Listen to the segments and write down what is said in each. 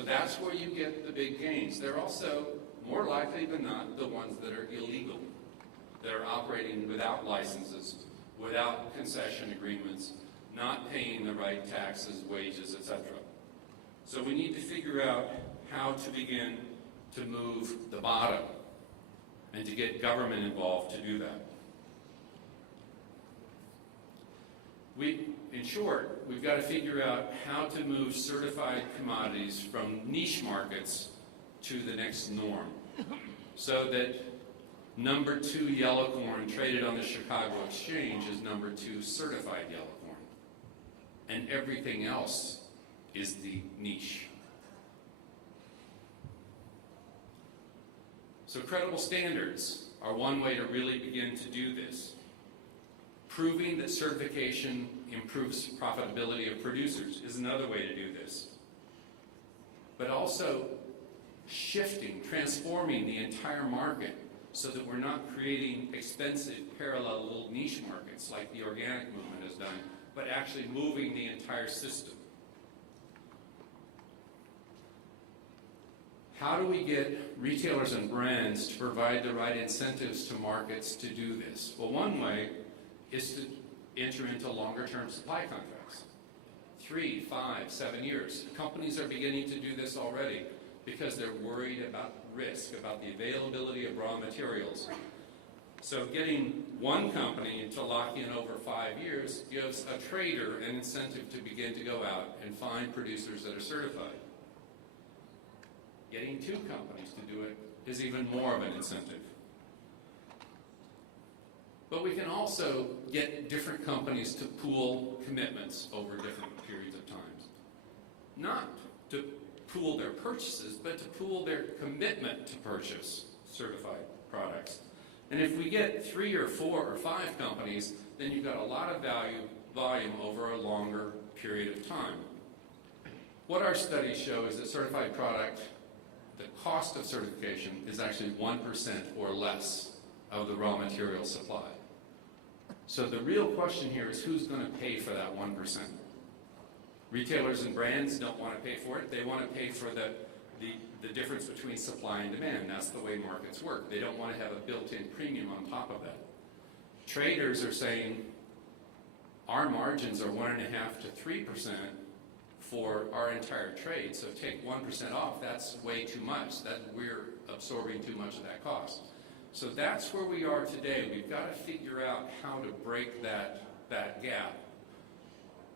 So that's where you get the big gains. They're also, more likely than not, the ones that are illegal, that are operating without licenses, without concession agreements, not paying the right taxes, wages, etc. So we need to figure out how to begin to move the bottom and to get government involved to do that. In short, we've got to figure out how to move certified commodities from niche markets to the next norm, so that number 2 yellow corn traded on the Chicago Exchange is number 2 certified yellow corn, and everything else is the niche. So credible standards are one way to really begin to do this. Proving that certification improves profitability of producers is another way to do this. But also shifting, transforming the entire market so that we're not creating expensive parallel little niche markets like the organic movement has done, but actually moving the entire system. How do we get retailers and brands to provide the right incentives to markets to do this? Well, one way is to enter into longer-term supply contracts. 3, 5, 7 years. Companies are beginning to do this already because they're worried about risk, about the availability of raw materials. So getting one company to lock in over 5 years gives a trader an incentive to begin to go out and find producers that are certified. Getting 2 companies to do it is even more of an incentive. But we can also get different companies to pool commitments over different periods of time. Not to pool their purchases, but to pool their commitment to purchase certified products. And if we get 3 or 4 or 5 companies, then you've got a lot of volume over a longer period of time. What our studies show is that certified product, the cost of certification is actually 1% or less of the raw material supply. So the real question here is who's going to pay for that 1%? Retailers and brands don't want to pay for it. They want to pay for the difference between supply and demand. That's the way markets work. They don't want to have a built-in premium on top of that. Traders are saying our margins are 1.5% to 3% for our entire trade. So take 1% off. That's way too much. That we're absorbing too much of that cost. So that's where we are today. We've got to figure out how to break that gap.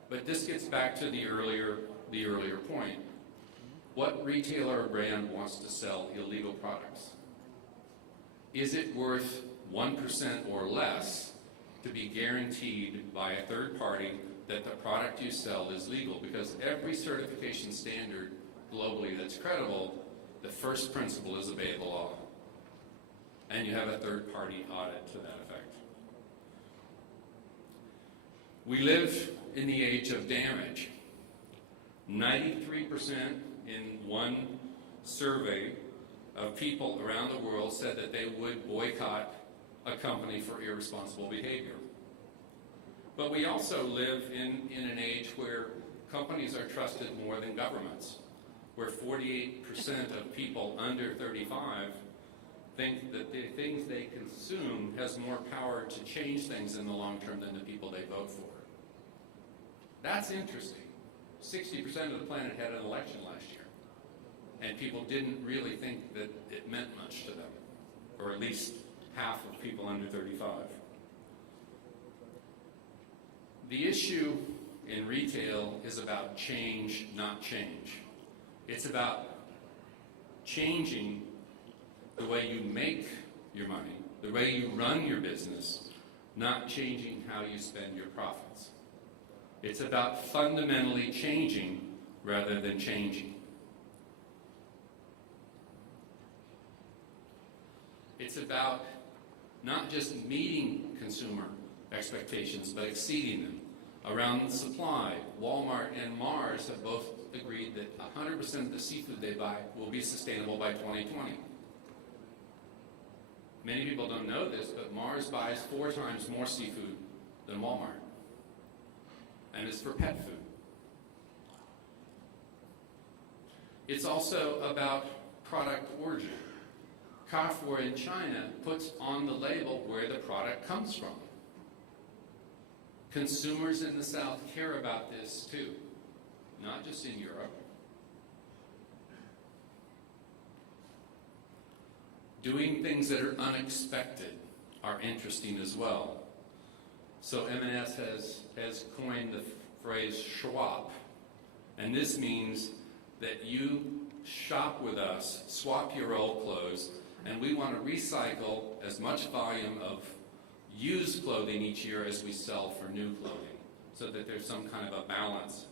But this gets back to the earlier point. What retailer or brand wants to sell illegal products? Is it worth 1% or less to be guaranteed by a third party that the product you sell is legal? Because every certification standard globally that's credible, the first principle is obey the law. And you have a third-party audit to that effect. We live in the age of damage. 93% in one survey of people around the world said that they would boycott a company for irresponsible behavior. But we also live in an age where companies are trusted more than governments, where 48% of people under 35 think that the things they consume has more power to change things in the long term than the people they vote for. That's interesting. 60% of the planet had an election last year, and people didn't really think that it meant much to them, or at least half of people under 35. The issue in retail is about change, not change. It's about changing the way you make your money, the way you run your business, not changing how you spend your profits. It's about fundamentally changing rather than changing. It's about not just meeting consumer expectations, but exceeding them. Around supply, Walmart and Mars have both agreed that 100% of the seafood they buy will be sustainable by 2020. Many people don't know this, but Mars buys 4 times more seafood than Walmart. And it's for pet food. It's also about product origin. Carrefour in China puts on the label where the product comes from. Consumers in the South care about this too, not just in Europe. Doing things that are unexpected are interesting as well. So M&S has coined the phrase swap, and this means that you shop with us, swap your old clothes, and we want to recycle as much volume of used clothing each year as we sell for new clothing, so that there's some kind of a balance